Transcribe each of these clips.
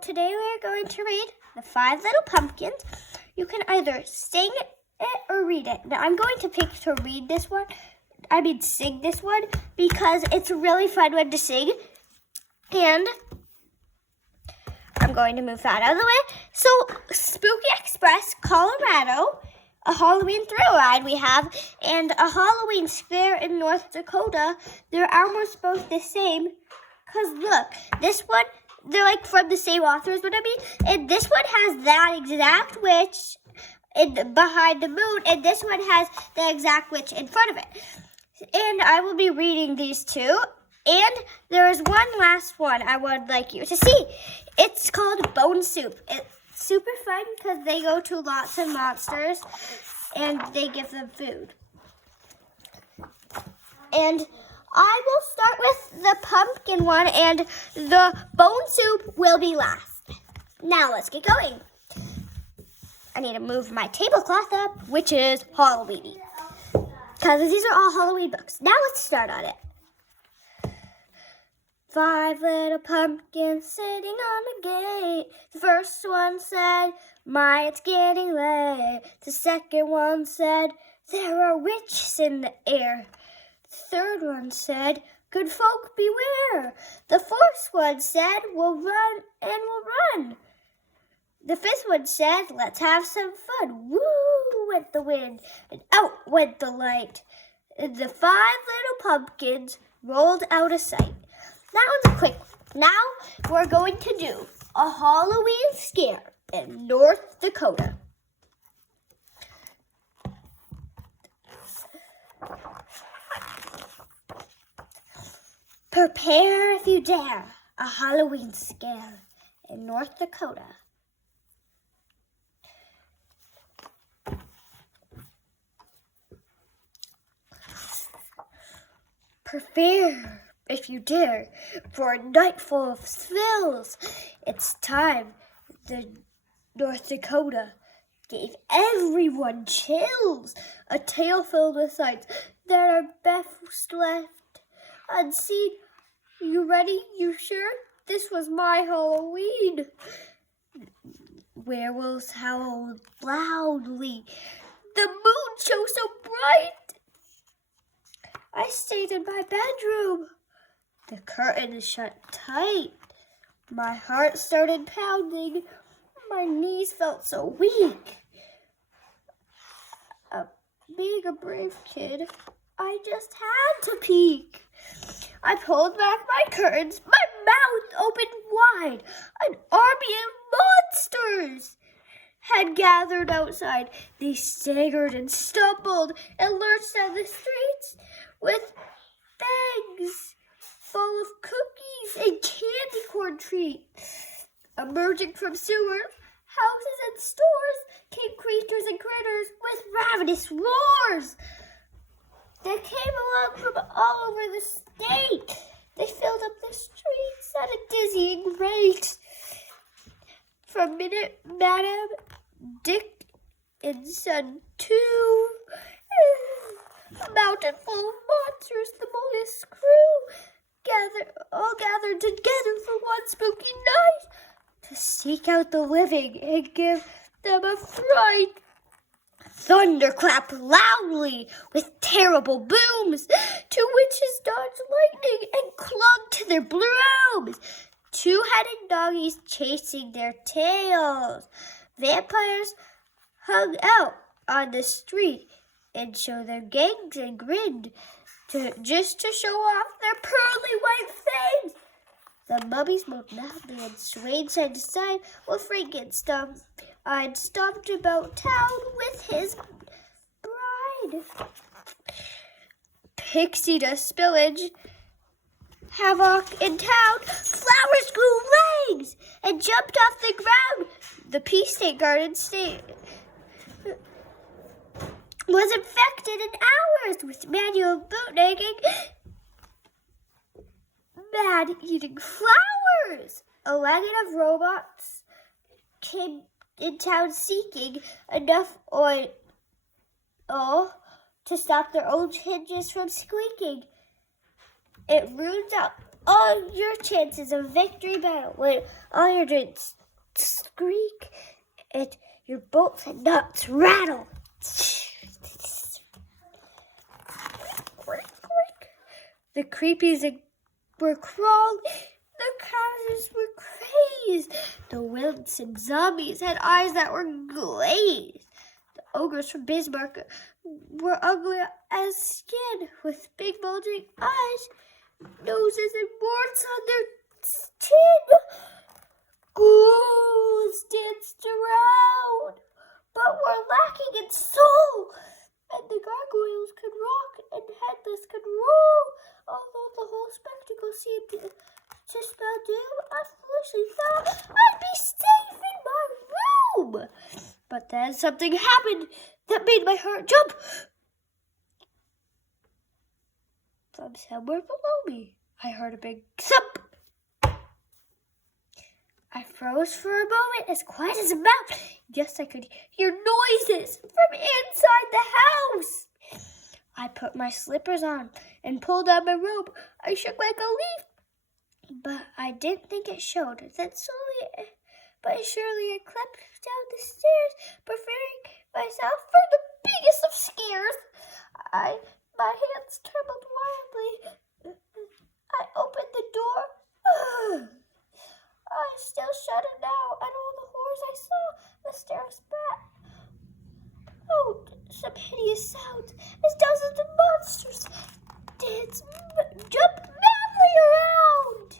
today we're going to read The Five Little Pumpkins. You can either sing it or read it. Now I'm going to pick to read this one. Sing this one because it's a really fun one to sing. And I'm going to move that out of the way. So, Spooky Express, Colorado, a Halloween thrill ride we have, and a Halloween fair in North Dakota. They're almost both the same. Because look, this one, they're like from the same authors, what I mean? And this one has that exact witch behind the moon, and this one has the exact witch in front of it. And I will be reading these two. And there is one last one I would like you to see. It's called Bone Soup. It's super fun because they go to lots of monsters and they give them food. And I will start with the pumpkin one, and the bone soup will be last. Now let's get going. I need to move my tablecloth up, which is Halloween-y, because these are all Halloween books. Now let's start on it. 5 little pumpkins sitting on the gate. The first one said, "My, it's getting late." The second one said, "There are witches in the air." The third one said, "Good folk beware." The fourth one said, "We'll run and we'll run." The fifth one said, "Let's have some fun." Woo went the wind and out went the light. And the 5 little pumpkins rolled out of sight. That one's a quick one. Now we're going to do a Halloween scare in North Dakota. Prepare if you dare, a Halloween scare in North Dakota. Prepare if you dare, for a night full of thrills. It's time. The North Dakota gave everyone chills. A tale filled with sights that are best left unseen. You ready? You sure? This was my Halloween. Werewolves howled loudly. The moon shone so bright. I stayed in my bedroom. The curtain shut tight. My heart started pounding. My knees felt so weak. Being a brave kid, I just had to peek. I pulled back my curtains, my mouth opened wide. An army of monsters had gathered outside. They staggered and stumbled and lurched down the streets with bags full of cookies and candy corn treats. Emerging from sewers, houses, and stores came creatures and critters with ravenous roars. They came along from all over the state. They filled up the streets at a dizzying rate. From Madam Dick and Son 2, a mountain full of monsters, the bonus crew, gathered together for one spooky night to seek out the living and give them a fright. Thunder clapped loudly with terrible booms. 2 witches dodged lightning and clung to their brooms. 2-headed doggies chasing their tails. Vampires hung out on the street and showed their gangs and grinned just to show off their pearly white fangs. The mummies moved loudly and swayed side to side while Frankenstein stomped about town with his bride. Pixie dust spillage, havoc in town. Flowers grew legs and jumped off the ground. The Peace State Garden was infected in hours with manual bootlegging, mad eating flowers. A wagon of robots came in town seeking enough oil to stop their old hinges from squeaking. It ruined out all your chances of victory battle when all your dreams squeak and your bolts and nuts rattle. The creepies were crawling. The castles were crazed. The wilts and zombies had eyes that were glazed. The ogres from Bismarck were ugly as skin, with big bulging eyes, noses and warts on their chin. Ghouls danced around, but were lacking in soul. And the gargoyles could rock and headless could roll. Although the whole spectacle seemed to spell doom, I foolishly thought I'd be safe in my room. But then something happened that made my heart jump. From somewhere below me, I heard a big thump. I froze for a moment, as quiet as a mouse. Yes, I could hear noises from inside the house. I put my slippers on and pulled on my robe. I shook like a leaf, but I didn't think it showed. Then slowly but surely I crept down the stairs, preparing myself for the biggest of scares. My hands trembled wildly. I opened the door. I still shudder now at all the horrors I saw. The stairs back. Oh, some hideous sounds as dozens of monsters dance, jump madly around.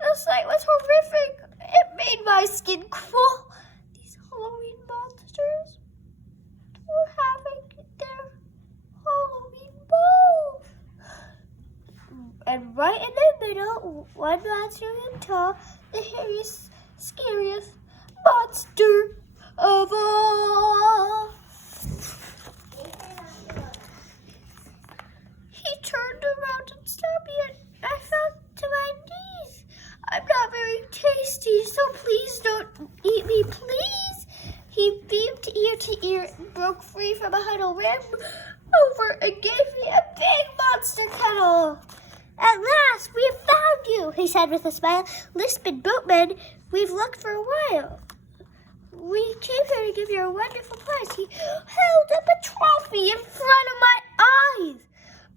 The sight was horrific. It made my skin crawl. These Halloween monsters were having their Halloween ball. And right in the middle, one monster and tall, the hairiest, scariest monster of all. He turned around and stopped me, and I fell to my knees. I'm not very tasty, so please don't eat me, please. He beamed ear to ear and broke free from a huddle, ran over and gave me a big monster kettle. At last, we have found you, he said with a smile. Lisbon Boatman, we've looked for a while. We came here to give you a wonderful prize. He held up a trophy in front of my eyes.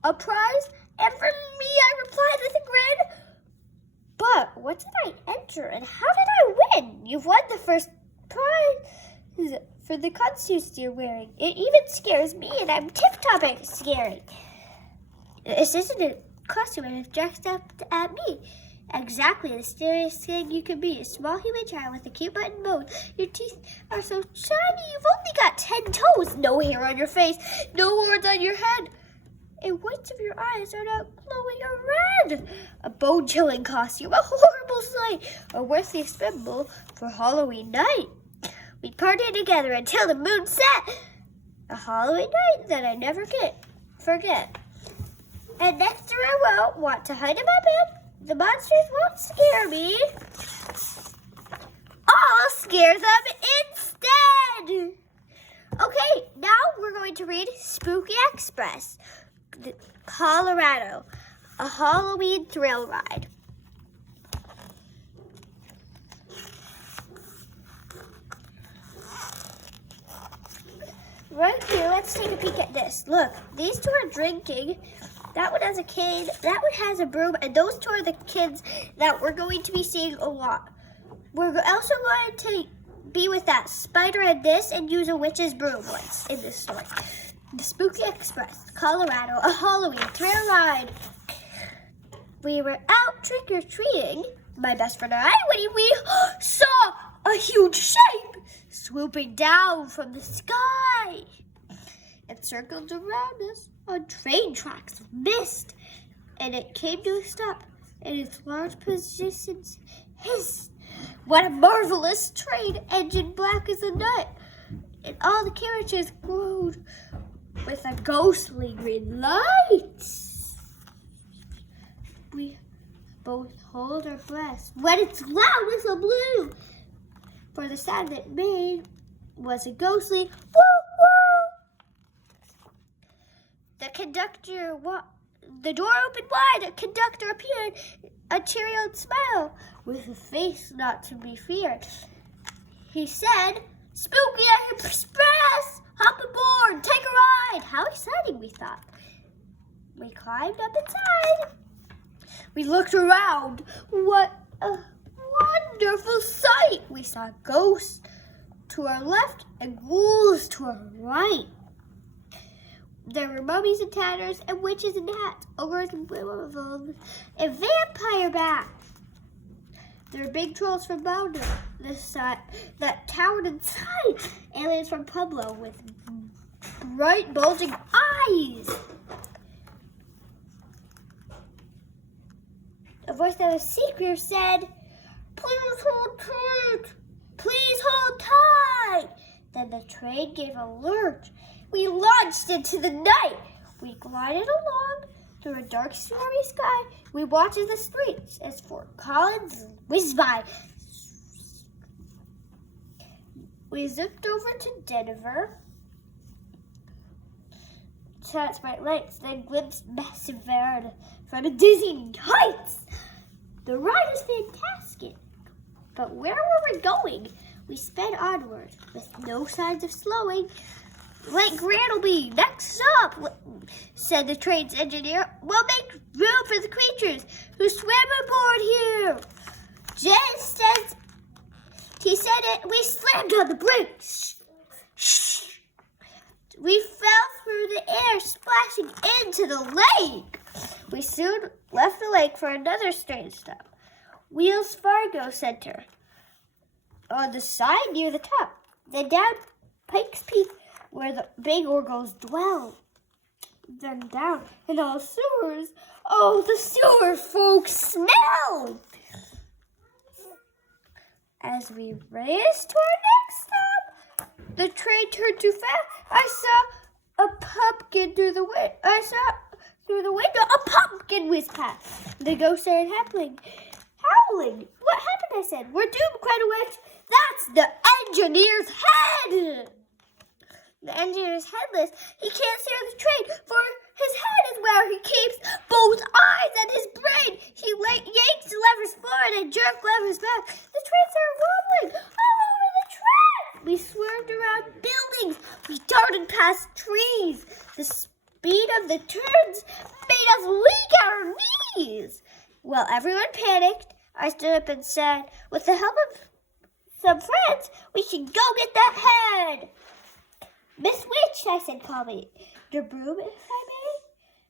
A prize? And for me, I replied with a grin. But what did I enter and how did I win? You've won the first prize for the costumes you're wearing. It even scares me, and I'm tip-top at scaring. This isn't a costume and it's dressed up at me. Exactly the scariest thing you could be. A small human child with a cute button nose. Your teeth are so shiny, you've only got 10 toes. No hair on your face, no horns on your head. And whites of your eyes are now glowing red. A bone-chilling costume, a horrible sight, a worthy expendable for Halloween night. We partied together until the moon set. A Halloween night that I never forget. And next year I won't want to hide in my bed. The monsters won't scare me. I'll scare them instead. Okay, now we're going to read Spooky Express, Colorado, a Halloween thrill ride. Right here, let's take a peek at this. Look, these two are drinking. That one has a cane, that one has a broom, and those two are the kids that we're going to be seeing a lot. We're also going to be with that spider and this and use a witch's broom once in this story. The Spooky Express, Colorado, a Halloween thrill ride. We were out trick-or-treating, my best friend and I, when we saw a huge shape swooping down from the sky. It circled around us on train tracks of mist, and it came to a stop, and its large positions hissed. What a marvelous train engine, black as a nut, and all the carriages glowed with a ghostly green light. We both hold our breaths when it's loud whistle blew, for the sound it made was a ghostly woo woo. The conductor the door opened wide. A conductor appeared, a cheery smile, with a face not to be feared. He said, "Spooky Express! Hop aboard, take a ride!" How exciting, we thought. We climbed up inside. We looked around. What a wonderful sight! We saw ghosts to our left and ghouls to our right. There were mummies and tatters and witches and hats, ogres and werewolves, and vampire bats. There were big trolls from Mountain, this side that towered inside, aliens from Pueblo with bright bulging eyes. A voice that was secret said, "Please hold tight! Please hold tight!" Then the train gave a lurch. We launched into the night. We glided along through a dark, stormy sky. We watched as the streets as Fort Collins whizzed by. We zipped over to Denver, saw its bright lights, then glimpsed massive Verne from a dizzying heights. The ride was fantastic, but where were we going? We sped onward with no signs of slowing. "Lake Grantleby, next up," said the train's engineer. "We'll make room for the creatures who swam aboard here." Just as he said it, we slammed on the brakes. Shh. We fell through the air, splashing into the lake. We soon left the lake for another train stop, Wells Fargo Center, on the side near the top. Then down Pikes Peak, where the big orgles dwell. Then down in all sewers. Oh, the sewer folks smell! As we raced to our next stop, the train turned too fast. I saw a pumpkin through the window. A pumpkin whizzed past. The ghost started howling. "What happened?" I said. "We're doomed," cried a witch. "That's the engineer's head!" The engineer's headless. He can't steer the train, for his head is where he keeps both eyes and his brain. He yanks levers forward and jerks levers back. The trains are wobbling all over the track. We swerved around buildings. We darted past trees. The speed of the turns made us leak our knees. While everyone panicked, I stood up and said, "With the help of some friends, we can go get that head." "Miss Witch," I said calmly, "the broom, if I may.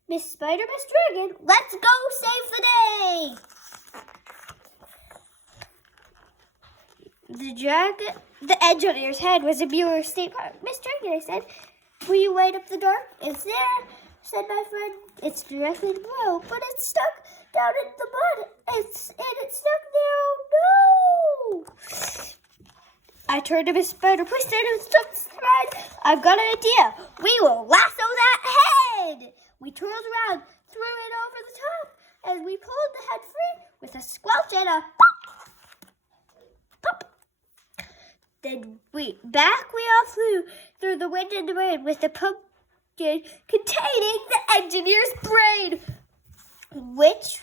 Miss Spider, Miss Dragon, let's go save the day." The engineer's head was in Muir State Park. "Miss Dragon," I said, "will you light up the dark?" "It's there," said my friend. "It's directly below, but it's stuck down in the mud. It's stuck there. Oh no!" I turned to Miss Spider. "Please stand and stop the slide. I've got an idea. We will lasso that head." We twirled around, threw it over the top, as we pulled the head free with a squelch and a pop, pop. Then we all flew through the wind and the rain with the pumpkin containing the engineer's brain, which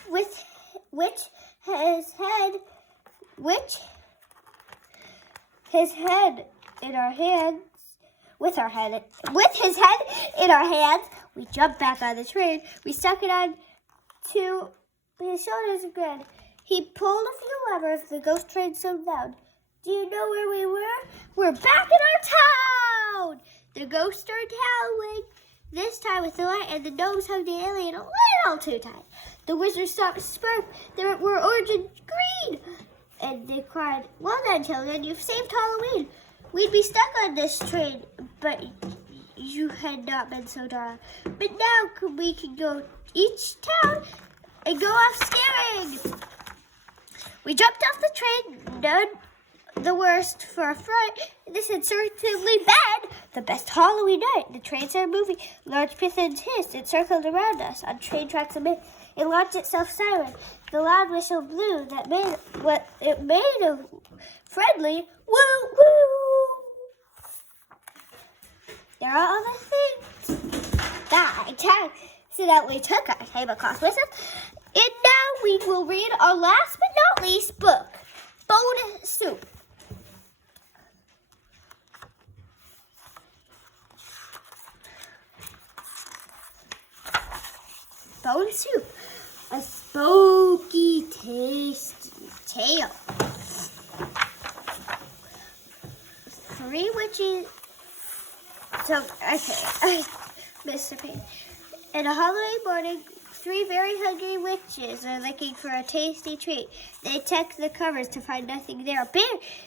his head in our hands. With his head in our hands, we jumped back on the train. We stuck it on to his shoulders again. He pulled a few levers. The ghost train slowed down. Do you know where we were? We're back in our town! The ghost started howling, this time with the light, and the gnomes hugged the alien a little too tight. The wizards stopped to spark. They were orange and green. And they cried, "Well done, children, you've saved Halloween. We'd be stuck on this train, but you had not been so dark. But now we can go each town and go off scaring." We jumped off the train, none the worse for a fright. This had certainly been the best Halloween night. The train started moving. Large pythons hissed and circled around us on train tracks amid. It launched itself siren. The loud whistle blew that made a friendly woo woo. There are other things that I can't accidentally took our tablecloth with us. And now we will read our last but not least book, Bone Soup. Bone Soup, a spooky, tasty tale. 3 witches. So, okay, Mr. Payne. In a Halloween morning, 3 very hungry witches are looking for a tasty treat. They check the covers to find nothing there. "Bear,"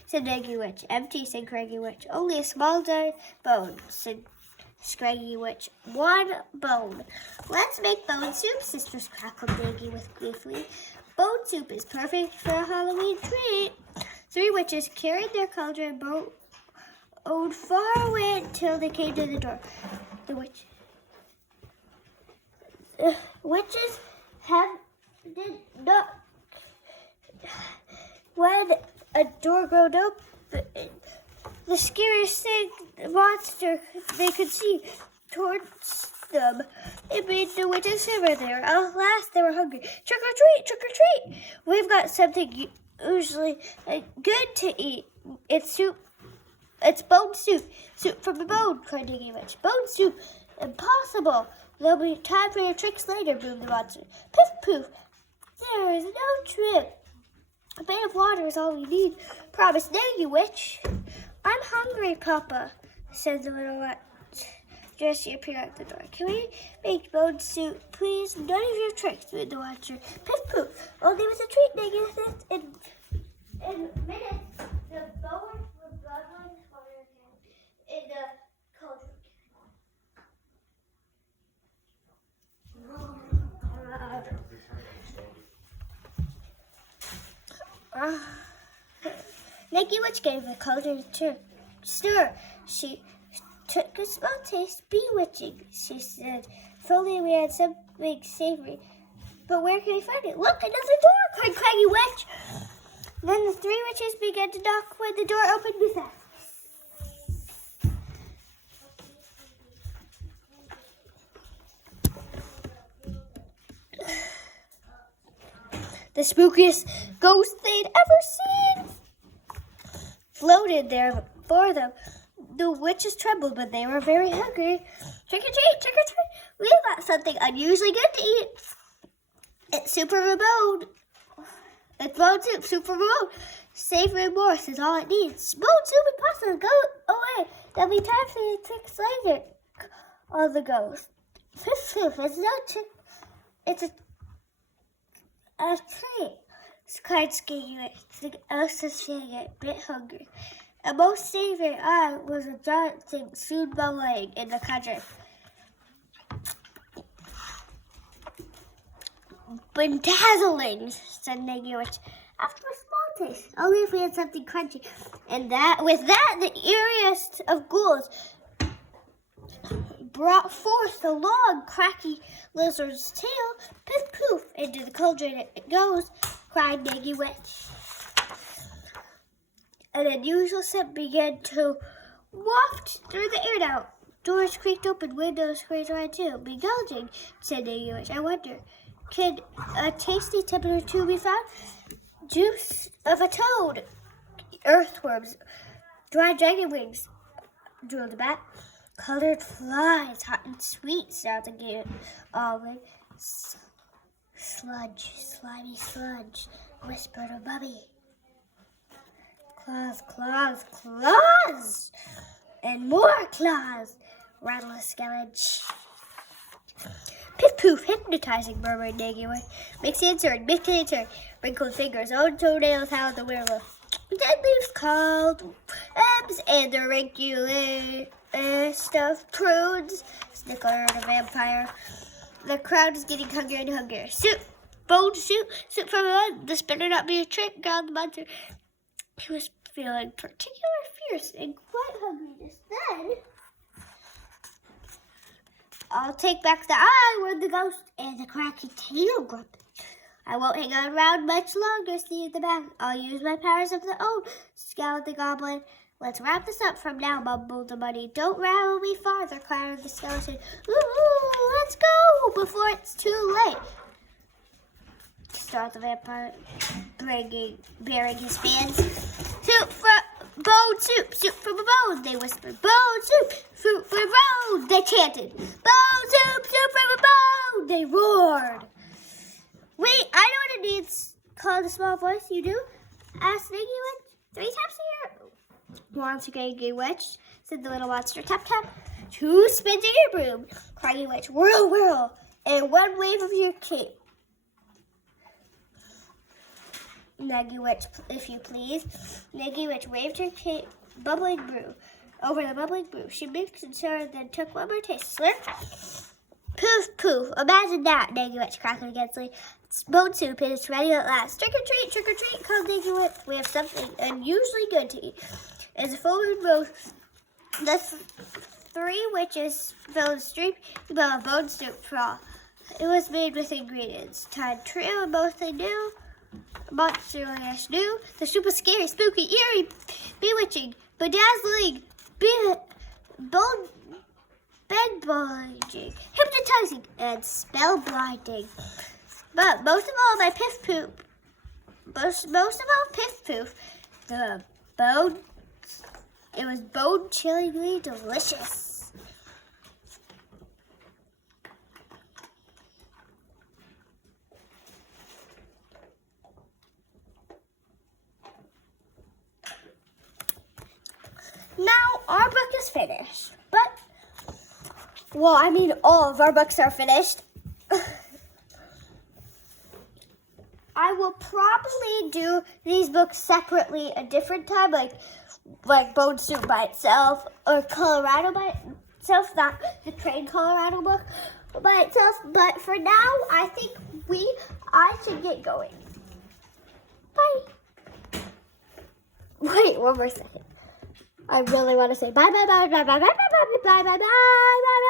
said Neggy Witch. "Empty," said Craggy Witch. "Only a small dark bone," said Scraggy Witch. "1 bone. Let's make bone soup," sisters crackled Neggy with gleefully. Bone soup is perfect for a Halloween treat. 3 witches carried their cauldron and far away until they came to the door. The witches did not. When a door grown open, the scariest thing, the monster they could see towards them, it made the witches shiver there. At last they were hungry. "Trick or treat, trick or treat! We've got something usually good to eat. It's soup. It's bone soup. Soup from a bone," cried Diggy Witch. "Bone soup? Impossible. There'll be time for your tricks later," boomed the monster. "Poof, poof. There is no trick. A bit of water is all we need," promised Diggy Witch. "I'm hungry, Papa," said the little witch. Just she appeared at the door. "Can we make bone soup, please? None of your tricks," boomed the watcher. "Poof, poof. Only with a treat, Diggy." In minutes, the bone was bubbling water in the cauldron. Nikki Witch gave the cauldron a stir. She took a small taste. "Bewitching," she said. "If only we had something savory. But where can we find it?" "Look, another door!" cried Craggy Witch. Then the 3 witches began to knock when the door opened with a the spookiest ghost they'd ever seen floated there before them. The witches trembled, but they were very hungry. "Trick or treat, trick or treat! We've got something unusually good to eat. It's soup from a bone. It's bone soup, soup from a bone. Savory morsel is all it needs. Bone soup and pasta, go away. There'll be time for your tricks later," all the ghosts. "Poof, poof, it's no trick. It's a treat," cried Skaggy Witch. The ghost was feeling a bit hungry. A most savory eye was a giant thing soon bubbling in the cauldron. "Bedazzling," said Neggy Witch. "After a small taste, only if we had something crunchy." And with that, the eeriest of ghouls brought forth a long, cracky lizard's tail. "Poof, poof, into the cauldron it goes," cried Neggy Witch. An unusual scent began to waft through the air now. Doors creaked open, windows screeched wide too. "Beguiling," said Neggy Witch. "I wonder, can a tasty tip or 2 be found?" "Juice of a toad, earthworms, dried dragon wings," drooled the bat. "Colored flies, hot and sweet," sounds again. Almond, sludge, slimy sludge, whispered a mummy. "Claws, claws, claws, and more claws," rattled a skeleton. "Poof, poof, hypnotizing," murmured Neggy Witch. "Mix answered, mix answered," wrinkled fingers, own toenails, howled the werewolf. "Dead leaves called abs and the regular stuffed prunes," snickered a vampire. "The crowd is getting hungrier and hungrier. Soup, bone soup, soup from a bone. This better not be a trick," growled the monster. He was feeling particularly fierce and quite hungry just then. "I'll take back the eye," roared the ghost, and the cracky tail grunted. "I won't hang around much longer," sneered the bat. "I'll use my powers of their own," scowled the goblin. Let's wrap this up from now, mumbled the bunny. Don't rattle me farther, clattered the skeleton. Ooh, let's go before it's too late. Start the vampire, bearing his fans. Soup from bone, soup from a bone. They whispered, bone soup, fruit from a bone. They chanted, bone soup from a bone. They roared. Wait, I know what it needs. Called a small voice. You do? Asked Niggy Witch 3 times a year. Once Niggy Witch, said the little monster. Tap, tap. 2 spins of your broom. Craggy Witch, whirl, whirl. And 1 wave of your cape. Niggy Witch, if you please. Niggy Witch waved her cape, bubbling brew, over the bubbling brew. She mixed and stirred, then took one more taste. Slurp. Poof, poof. Imagine that, Niggy Witch crackled against Bone soup, and it's ready at last. Trick or treat, called Niggy Witch. We have something unusually good to eat. As the full moon rose, the 3 witches filled a stream of bone soup for all. It was made with ingredients tied true and mostly new. Monstrous new. The soup was scary, spooky, eerie, bewitching, bedazzling, bed-blinding, hypnotizing, and spellblinding. But most of all, Piff Poof, it was bone-chillingly delicious. Now, our book is finished, but, well, I mean, all of our books are finished. I will probably do these books separately a different time, like Bone Soup by itself, or Colorado by itself, not the Train Colorado book by itself. But for now, I think I should get going. Bye. Wait, one more second. I really want to say bye, bye, bye, bye, bye, bye, bye, bye, bye, bye, bye, bye, bye.